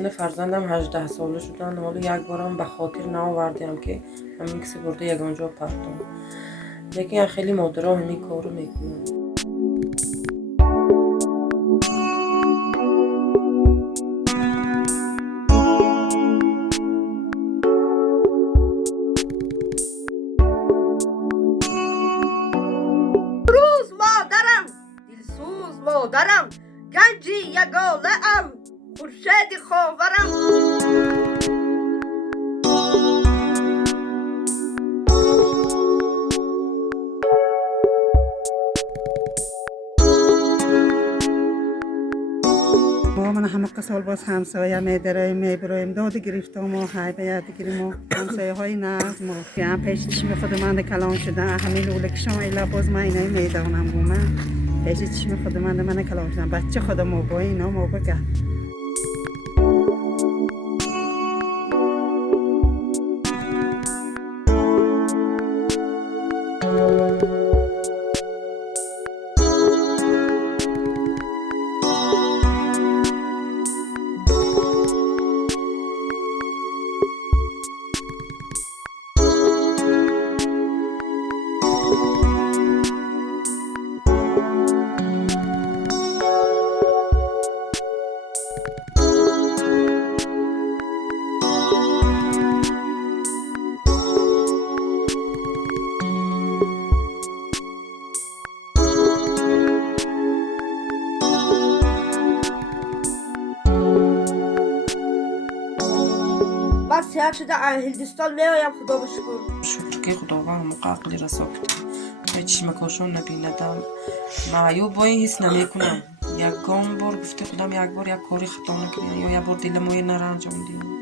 من فرزندم 18 ساله شدن، حالا یک بارم به خاطر نآوردیم که همین کسی برده یگانجا پرتم، لیکن خیلی مادرها همین کارو میکنن. روز مادرم دلسوز مادرم، گنجی یگانه ام خورشید خاورم. ما من همه سال باز همسایه میدرایم میبرایم داد گرفتم و های باید گیریم و همسایه های نرد ما که هم پیش چشم خود من کلان شدن همین اولکشان ایلا باز من اینای میدانم گو من پیش چشم خود من کلان شدن بچه خودم ما با اینا ما بگه. من صحت شده هندوستان میایم خدا بشکر. شکر که خداوند موقع عقلی را ساخت به چشم کاشون نبیندم. معیوب با این حس نمیکنم. یک بار گفته خودم یک بار یک کاری خطا نکنیم یا یک بار دل ما نرنجاندیم.